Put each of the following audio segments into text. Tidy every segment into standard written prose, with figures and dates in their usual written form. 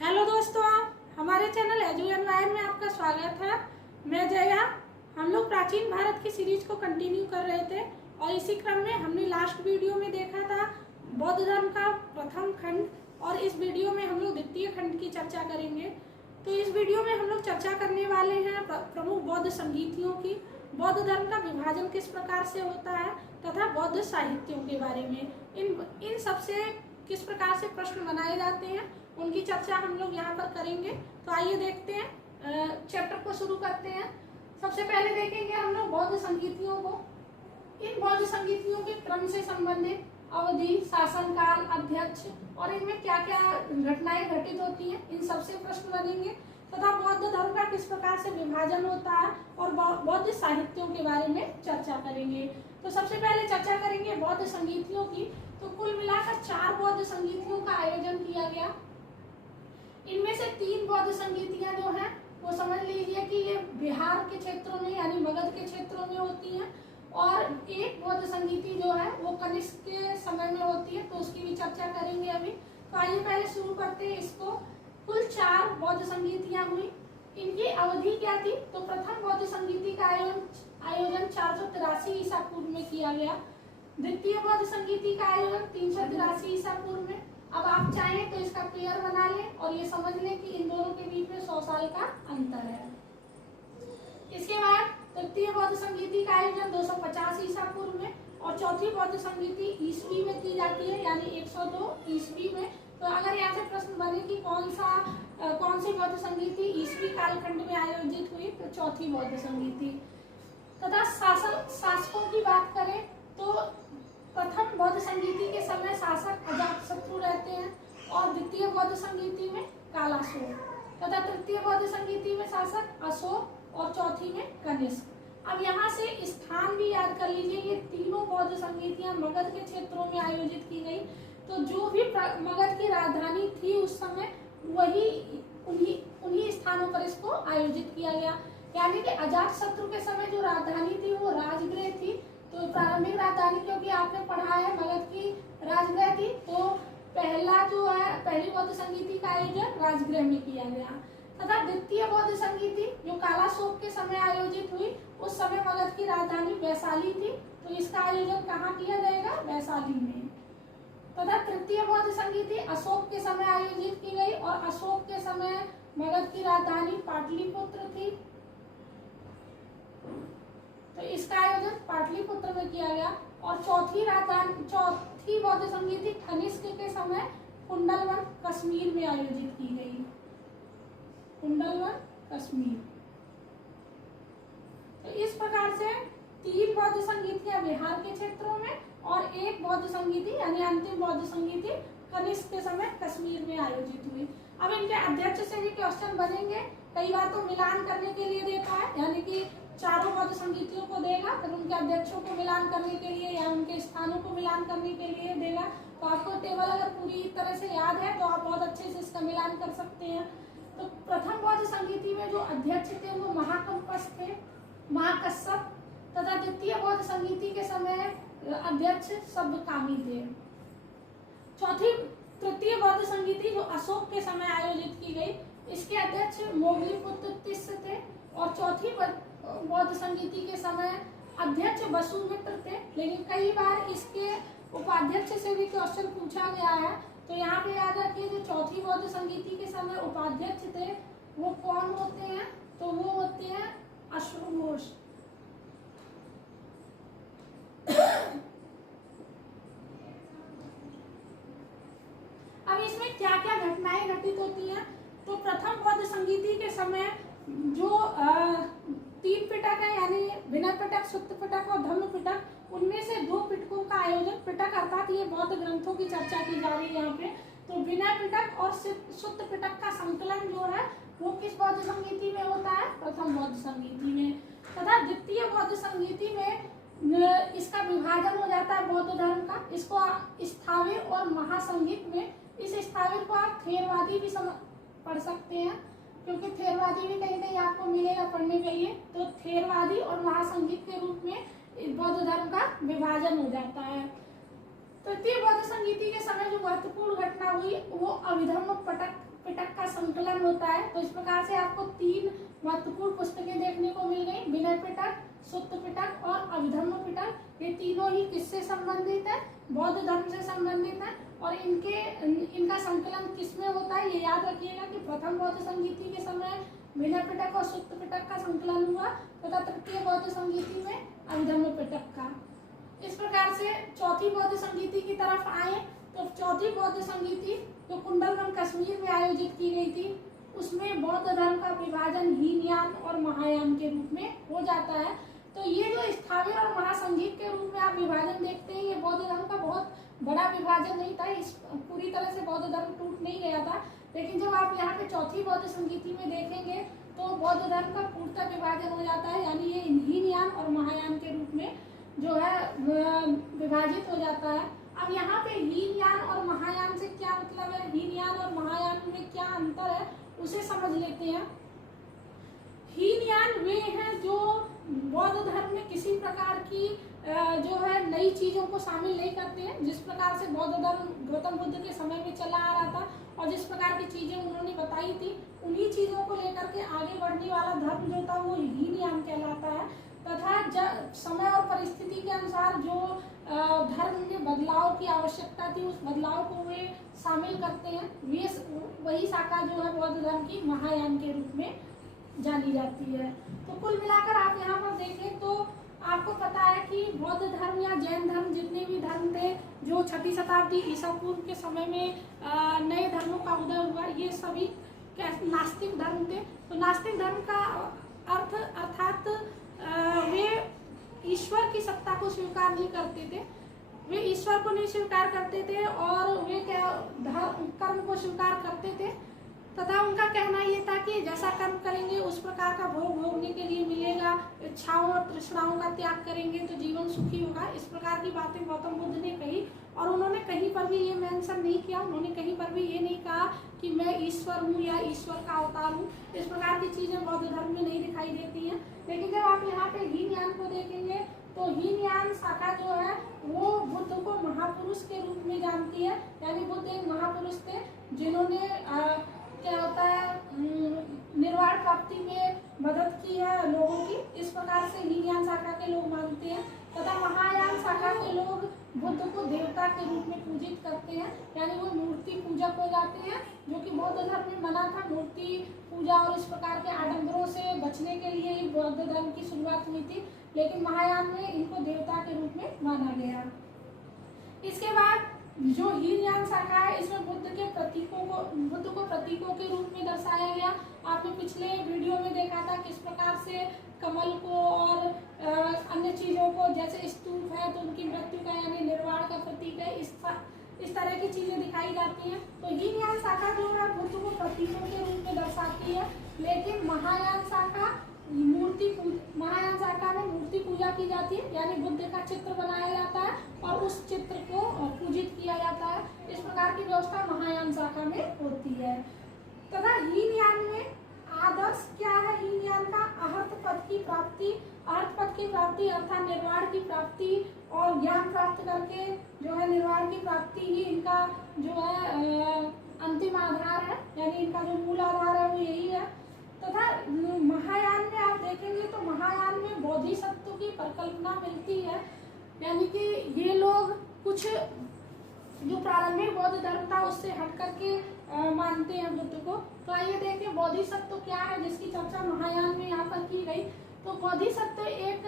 Hello दोस्तों, हमारे channel edu एनवायर में आपका स्वागत है। मैं जया। हम लोग प्राचीन भारत की सीरीज को कंटिन्यू कर रहे थे और इसी क्रम में हमने लास्ट वीडियो में देखा था बौद्ध धर्म का प्रथम खंड, और इस वीडियो में हम लोग द्वितीय खंड की चर्चा करेंगे। तो इस वीडियो में हम लोग चर्चा करने वाले हैं प्रमुख बौद्ध संगीतियों की, बौद्ध धर्म का विभाजन किस प्रकार से होता है तथा बौद्ध साहित्यों के बारे में, इन सबसे किस प्रकार से प्रश्न बनाए जाते हैं, उनकी चर्चा हम लोग यहाँ पर करेंगे। तो आइए देखते हैं, चैप्टर को शुरू करते हैं। सबसे पहले देखेंगे हम लोग बौद्ध संगीतियों को। इन बौद्ध संगीतियों के क्रम से संबंधित अवधि, शासनकाल, अध्यक्ष और इनमें क्या क्या घटनाएं घटित होती हैं, इन सबसे प्रश्न बनेंगे तथा बौद्ध धर्म का किस प्रकार से विभाजन होता है और बौद्ध साहित्यों के बारे में चर्चा करेंगे। तो सबसे पहले चर्चा करेंगे बौद्ध संगीतियों की। तो कुल मिलाकर 4 बौद्ध संगीतियों का आयोजन किया गया। इनमें से 3 बौद्ध संगीतियां जो हैं वो समझ लीजिए कि ये बिहार के क्षेत्रों में यानी मगध के क्षेत्रों में होती हैं, और एक बौद्ध संगीति जो है वो कनिष्क के समय में होती है, तो उसकी भी चर्चा करेंगे अभी। तो आइए पहले शुरू करते हैं इसको। कुल 4 बौद्ध संगीतियां हुई। इनकी अवधि क्या थी? तो प्रथम बौद्ध संगीति का आयोजन 483 ईसा पूर्व में किया गया। द्वितीय बौद्ध संगीति का आयोजन 383 ईसा पूर्व में। अब आप चाहें तो इसका पेयर बना लें और ये समझ लें कि इन दोनों के बीच में 100 साल का अंतर है। इसके बाद तृतीय बौद्ध संगीति का आयोजन 250 ईसा पूर्व में, और चौथी बौद्ध संगीति ईस्वी में की जाती है यानी 102 ईस्वी में। तो अगर यहाँ से प्रश्न बने कि कौन सी बौद्ध संगीति ईस्वी कालखंड में आयोजित हुई, तो चौथी बौद्ध संगीति। तथा शासकों की बात करें तो प्रथम बौद्ध संगीति के समय शासक अजातशत्रु रहते हैं, और द्वितीय बौद्ध संगीति में कालाशोक, तथा तृतीय बौद्ध संगीति में शासक अशोक, और चौथी में कनिष्क। अब यहाँ से स्थान भी याद कर लीजिए, ये तीनों बौद्ध संगीतियां मगध के क्षेत्रों में आयोजित की गई। तो जो भी मगध की राजधानी थी उस समय, वही उन्हीं स्थानों पर इसको आयोजित किया गया। यानी कि अजातशत्रु के समय जो राजधानी थी वो राजगृह थी। तो प्रारंभिक राजधानी, क्योंकि आपने पढ़ा है मगध की राजगृह थी, तो पहली बौद्ध संगीति का आयोजन राजगृह में किया गया। तथा द्वितीय बौद्ध संगीति जो कालाशोक के समय आयोजित हुई, उस समय मगध की राजधानी वैशाली थी, तो इसका आयोजन कहाँ किया जाएगा? वैशाली में। तथा तृतीय बौद्ध संगीति अशोक के समय आयोजित की गई, और अशोक के समय मगध की राजधानी पाटलिपुत्र थी, तो इसका आयोजन पाटलिपुत्र में किया गया। और चौथी बौद्ध संगीति कनिष्क के समय कुंडलवन कश्मीर में आयोजित की गई। कुंडलवन कश्मीर। तो इस प्रकार से 3 बौद्ध संगीतियां बिहार के क्षेत्रों में, और एक बौद्ध संगीति यानी अंतिम बौद्ध संगीति कनिष्क के समय कश्मीर में आयोजित हुई। अब इनके अध्यक्ष से भी क्वेश्चन बनेंगे। कई बार तो मिलान करने के लिए देता है, यानी कि चारों बौद्ध संगीतियों को देगा, फिर उनके अध्यक्षों को मिलान करने के लिए या उनके स्थानों को मिलान करने के लिए देगा। तो आपको टेबल अगर पूरी तरह से याद है तो आप बहुत अच्छे से इसका मिलान कर सकते हैं। तो प्रथम बौद्ध संगीति में जो अध्यक्ष थे वो महाकंपस थे, महाकश्यप, तथा द्वितीय बौद्ध संगीति के समय अध्यक्ष सब्बकामी थे। तृतीय बौद्ध संगीति जो अशोक के समय आयोजित की गई, इसके अध्यक्ष मोगलीपुत्र तिस्स थे, और चौथी बौद्ध संगीति के समय अध्यक्ष वसुमित्र थे। लेकिन कई बार इसके उपाध्यक्ष से भी क्वेश्चन पूछा गया है, तो यहाँ पे याद रखिए जो चौथी बौद्ध संगीति के समय उपाध्यक्ष थे वो कौन होते हैं? तो वो होते हैं अश्वघोष। अब इसमें क्या क्या घटनाएं घटित होती हैं? तो प्रथम बौद्ध संगीति के समय जो 3 पिटक है, यानी विनय पिटक, सुत्त पिटक और धम्म पिटक, उनमें से 2 पिटकों का आयोजन, पिटक अर्थात ये बौद्ध ग्रंथों की चर्चा की जा रही है यहाँ पे, तो विनय पिटक और सुत्त पिटक का संकलन जो है वो किस बौद्ध संगीति में होता है? प्रथम बौद्ध संगीति में। तथा द्वितीय बौद्ध संगीति में इसका विभाजन हो जाता है बौद्ध धर्म का। इसको स्थाविर और महासंगीत में, इस स्थाविर को आप थेरवादी भी पढ़ सकते हैं, क्योंकि थेरवादी भी कहीं कहीं आपको मिलेगा पढ़ने के लिए। तो थेरवादी और महासंगीत के रूप में बौद्ध धर्म का विभाजन हो जाता है। तृतीय बौद्ध संगीति के समय जो महत्वपूर्ण घटना हुई वो अभिधम्म पिटक पिटक का संकलन होता है। तो इस प्रकार से आपको 3 महत्वपूर्ण पुस्तकें देखने को मिल गई, विनय पिटक, सुत्त पिटक और अभिधम्म पिटक। ये तीनों ही किससे संबंधित है? बौद्ध धर्म से संबंधित है। और इनका संकलन किसमें होता है? ये याद रखिएगा कि प्रथम बौद्ध संगीति के समय विनय पिटक और सुत्त पिटक का संकलन हुआ तथा तृतीय बौद्ध संगीति में अभिधम्म पिटक का। इस प्रकार से चौथी बौद्ध संगीति की तरफ आए तो चौथी बौद्ध संगीति जो कुंडलवन कश्मीर में आयोजित की गई थी, उसमें बौद्ध धर्म का विभाजन हीनयान और महायान के रूप में हो जाता है। तो ये जो स्थाविर और महासंगीत के रूप में आप विभाजन देखते हैं, ये बौद्ध धर्म का बहुत बड़ा विभाजन नहीं था। इस पूरी तरह से बौद्ध धर्म टूट नहीं गया था। लेकिन जब आप यहाँ पे चौथी बौद्ध संगीति में देखेंगे तो बौद्ध धर्म का पूर्णतः विभाजन हो जाता है, यानी ये हीनयान और महायान के रूप में जो है विभाजित हो जाता है। अब यहाँ पे हीनयान और महायान से क्या मतलब है, हीनयान और महायान में क्या अंतर है, उसे समझ लेते हैं। हीनयान वे हैं जो बौद्ध धर्म में किसी प्रकार की जो है नई चीजों को शामिल नहीं करते हैं। जिस प्रकार से बौद्ध धर्म गौतम बुद्ध के समय में चला आ रहा था और जिस प्रकार की चीजें उन्होंने बताई थी, उन्हीं चीजों को लेकर के आगे बढ़ने वाला धर्म जो था वो हीनयान कहलाता है। तथा समय और परिस्थिति के अनुसार जो धर्म में बदलाव की आवश्यकता थी, उस बदलाव को वे शामिल करते हैं। वे वही शाखा जो है बौद्ध धर्म की महायान के रूप में जानी जाती है। तो कुल मिलाकर आप यहाँ पर देखें तो आपको पता है कि बौद्ध धर्म या जैन धर्म जितने भी धर्म थे जो 6वीं शताब्दी ईसा पूर्व के समय में नए धर्मों का उदय हुआ, ये सभी नास्तिक धर्म थे। तो नास्तिक धर्म का अर्थ अर्थात वे ईश्वर की सत्ता को स्वीकार नहीं करते थे, वे ईश्वर को नहीं स्वीकार करते थे और वे कर्म को स्वीकार करते थे। तथा उनका कहना ये था कि जैसा कर्म करेंगे उस प्रकार का भोग भोगने के लिए मिलेगा, इच्छाओं और तृष्णाओं का त्याग करेंगे तो जीवन सुखी होगा। इस प्रकार की बातें गौतम बुद्ध ने कही और उन्होंने कहीं पर भी ये मेंशन नहीं किया, उन्होंने कहीं पर भी ये नहीं कहा कि मैं ईश्वर हूँ या ईश्वर का अवतार हूँ। इस प्रकार की चीजें बौद्ध धर्म में नहीं दिखाई देती हैं। लेकिन जब आप यहाँ पे हीनयान को देखेंगे तो हीनयान शाखा जो है वो बुद्ध को महापुरुष के रूप में जानती है, यानी बुद्ध एक महापुरुष थे जिन्होंने क्या होता है निर्वाण प्राप्ति में मदद की है लोगों की। इस प्रकार से हीनयान शाखा के लोग मानते हैं। तथा महायान शाखा के लोग बुद्ध को देवता के रूप में पूजित करते हैं, यानी वो मूर्ति पूजक हो जाते हैं, जो कि बौद्ध धर्म में मना था। मूर्ति पूजा और इस प्रकार के आडंबरों से बचने के लिए ही बौद्ध धर्म की शुरुआत हुई थी, लेकिन महायान में इनको देवता के रूप में माना गया। इसके बाद जो हीनयान शाखा है इसमें बुद्ध को प्रतीकों के रूप में दर्शाया गया। आपने पिछले वीडियो में देखा था किस प्रकार से कमल को और अन्य चीजों को, जैसे स्तूप है तो उनकी मृत्यु का यानी निर्वाण का प्रतीक है, इस तरह की चीजें दिखाई जाती हैं। तो हीनयान शाखा जो है बुद्ध को प्रतीकों के रूप में दर्शाती है। लेकिन महायान शाखा में मूर्ति पूजा की जाती है, यानी बुद्ध का चित्र बनाया जाता है और उस चित्र को पूजित किया जाता है। इस प्रकार की व्यवस्था महायान शाखा में होती है। तथा हीनयान में आदर्श क्या है? हीनयान का अर्थ पद की प्राप्ति अर्थात निर्वाण की प्राप्ति और ज्ञान प्राप्त करके जो है निर्वाण की प्राप्ति ही इनका जो है अंतिम आधार है, यानी इनका जो मूल आधार है वो यही है। तथा महायान में आप देखेंगे तो महायान में बोधिसत्व की परिकल्पना मिलती है, यानी कि ये लोग कुछ जो प्रारंभिक बौद्ध धर्म था उससे हट करके मानते हैं बुद्ध को। तो आइए देखें बोधिसत्व क्या है, जिसकी चर्चा महायान में यहाँ पर की गई। तो बोधिसत्व एक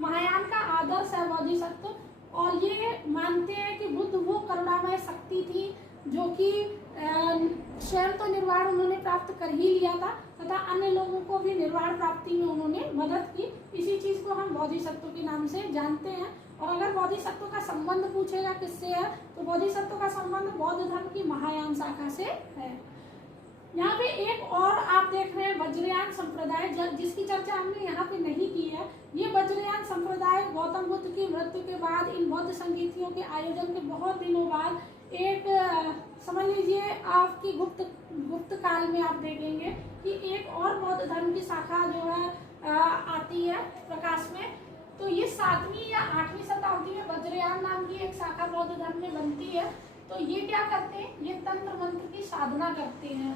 महायान का आदर्श है बोधिसत्व, और ये मानते हैं कि बुद्ध वो करुणामय शक्ति थी जो कि स्वयं तो निर्वाण उन्होंने प्राप्त कर ही लिया था तथा अन्य लोगों को भी निर्वाण प्राप्ति में उन्होंने मदद की। इसी चीज को हम बोधिसत्व के नाम से जानते हैं। और अगर बोधिसत्व का संबंध पूछेगा किससे है, तो बोधिसत्व का संबंध बौद्ध धर्म की महायान शाखा से है। यहाँ पे एक और आप देख रहे हैं वज्रयान संप्रदाय, जिसकी चर्चा हमने यहाँ पे नहीं की है। ये वज्रयान संप्रदाय गौतम बुद्ध की मृत्यु के बाद इन बौद्ध संगीतियों के आयोजन के बहुत दिनों बाद एक समझ लीजिए आपकी गुप्त काल में आप देखेंगे कि एक और बौद्ध धर्म की शाखा जो है आती है प्रकाश में। तो ये 7वीं या 8वीं शताब्दी में वज्रयान नाम की एक शाखा बौद्ध धर्म में बनती है। तो ये क्या करते हैं, ये तंत्र मंत्र की साधना करते हैं।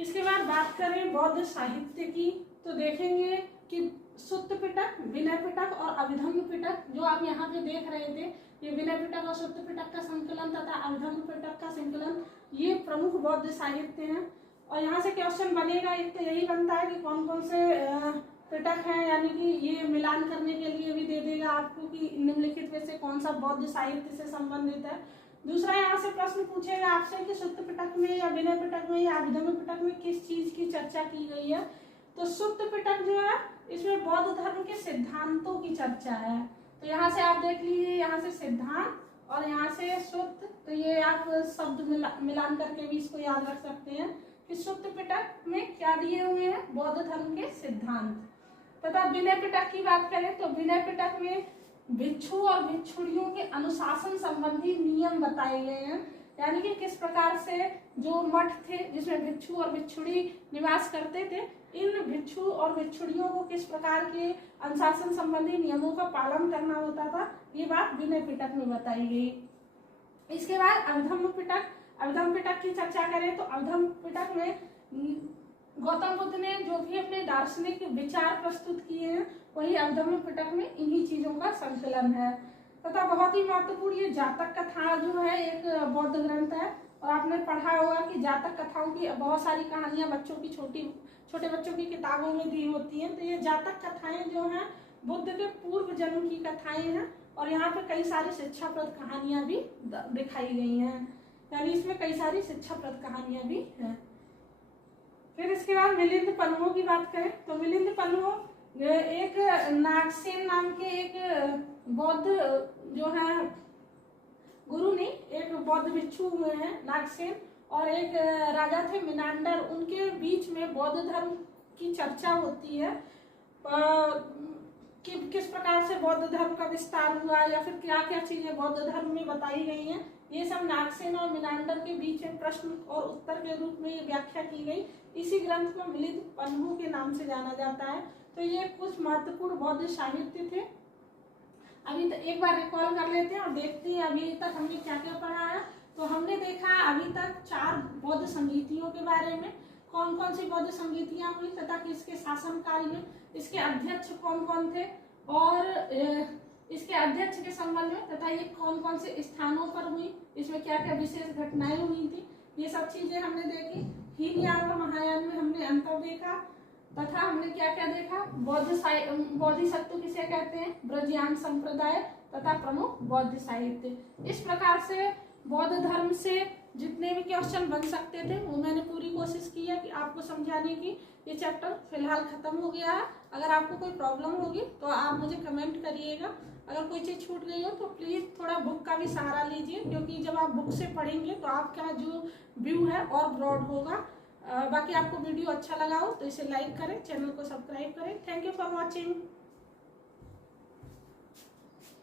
इसके बाद बात करें बौद्ध साहित्य की, तो देखेंगे कि सुत्त पिटक, विनय पिटक और अभिधम्म पिटक जो आप यहाँ पे देख रहे थे, ये विनय पिटक और सुत्त पिटक का संकलन तथा अभिधम्म पिटक का संकलन, ये प्रमुख बौद्ध साहित्य हैं। और यहाँ से क्वेश्चन बनेगा, एक तो यही बनता है कि कौन कौन से पिटक हैं, यानी कि ये मिलान करने के लिए भी दे देगा आपको कि निम्नलिखित में से कौन सा बौद्ध साहित्य से संबंधित है। दूसरा यहाँ से प्रश्न पूछेगा आपसे कि सुत्त पिटक में या विनय पिटक में या अभिधम्म पिटक में किस चीज की चर्चा की गई है। तो सुत्त पिटक जो है इसमें बौद्ध धर्म के सिद्धांतों की चर्चा है। तो यहाँ से आप देख लीजिए, यहाँ से सिद्धांत और यहाँ से सुत्त, तो ये आप शब्द मिलान करके भी इसको याद रख सकते हैं कि सुत्त पिटक में क्या दिए हुए हैं, बौद्ध धर्म के सिद्धांत। तथा विनय पिटक की बात करें तो विनय पिटक में भिक्षु और भिक्षुणियों के अनुशासन संबंधी नियम बताए गए हैं, यानी कि किस प्रकार से जो मठ थे जिसमें भिक्षु और भिक्षुणी निवास करते थे, इन भिक्षु और भिक्षुणियों को किस प्रकार के अनुशासन संबंधी नियमों का पालन करना होता था, ये बात विनय पिटक में बताई गई। इसके बाद अभिधम्म पिटक, अभिधम्म पिटक की चर्चा करें तो अभिधम्म पिटक में गौतम बुद्ध ने जो भी अपने दार्शनिक विचार प्रस्तुत किए हैं वही अभिधम्म पिटक में इन्हीं चीजों का संकलन है। तथा बहुत ही महत्वपूर्ण ये जातक कथा जो है एक बौद्ध ग्रंथ है, और आपने पढ़ा होगा कि जातक कथाओं की बहुत सारी कहानियां बच्चों की छोटे बच्चों की किताबों में दी होती हैं। तो ये जातक कथाएं जो हैं बुद्ध के पूर्व जन्म की कथाएं हैं, और यहाँ पे कई सारी शिक्षाप्रद कहानियां भी दिखाई गई हैं, यानी इसमें कई सारी शिक्षाप्रद कहानियां भी हैं। फिर इसके बाद मिलिंद पन्नुओं की बात करें तो मिलिंद पन्नुओं एक नागसेन नाम के एक बौद्ध जो है गुरु ने, एक बौद्ध भिक्षु हुए हैं नागसेन, और एक राजा थे मिनांडर, उनके बीच में बौद्ध धर्म की चर्चा होती है कि किस प्रकार से बौद्ध धर्म का विस्तार हुआ या फिर क्या क्या चीजें बौद्ध धर्म में बताई गई हैं। ये सब नागसेन और मिनांडर के बीच में प्रश्न और उत्तर के रूप में ये व्याख्या की गई। इसी ग्रंथ को मिलिंद पन्नुओं के नाम से जाना जाता है। तो ये कुछ महत्वपूर्ण बौद्ध साहित्य थे। अभी एक बार रिकॉल कर लेते हैं और देखते हैं अभी तक हमने क्या क्या पढ़ा है। तो हमने देखा अभी तक 4 बौद्ध संगीतियों के बारे में, कौन कौन सी बौद्ध संगीतियां हुई तथा किसके शासनकाल में, इसके अध्यक्ष कौन कौन थे और इसके अध्यक्ष के संबंध में, तथा ये कौन कौन से स्थानों पर हुई, इसमें क्या क्या विशेष घटनाएं हुई थी, ये सब चीजें हमने देखी। हीनयान और महायान में हमने अंतर देखा, तथा हमने क्या क्या देखा, बोधिसत्व किसे कहते हैं, ब्रजयान संप्रदाय तथा प्रमुख बौद्ध साहित्य। इस प्रकार से बौद्ध धर्म से जितने भी क्वेश्चन बन सकते थे वो मैंने पूरी कोशिश की है कि आपको समझाने की। ये चैप्टर फिलहाल खत्म हो गया है। अगर आपको कोई प्रॉब्लम होगी तो आप मुझे कमेंट करिएगा। अगर कोई चीज़ छूट गई हो तो प्लीज़ थोड़ा बुक का भी सहारा लीजिए, क्योंकि जब आप बुक से पढ़ेंगे तो आपका जो व्यू है और ब्रॉड होगा। बाकी आपको वीडियो अच्छा लगा हो तो इसे लाइक करें, चैनल को सब्सक्राइब करें। Thank you for watching.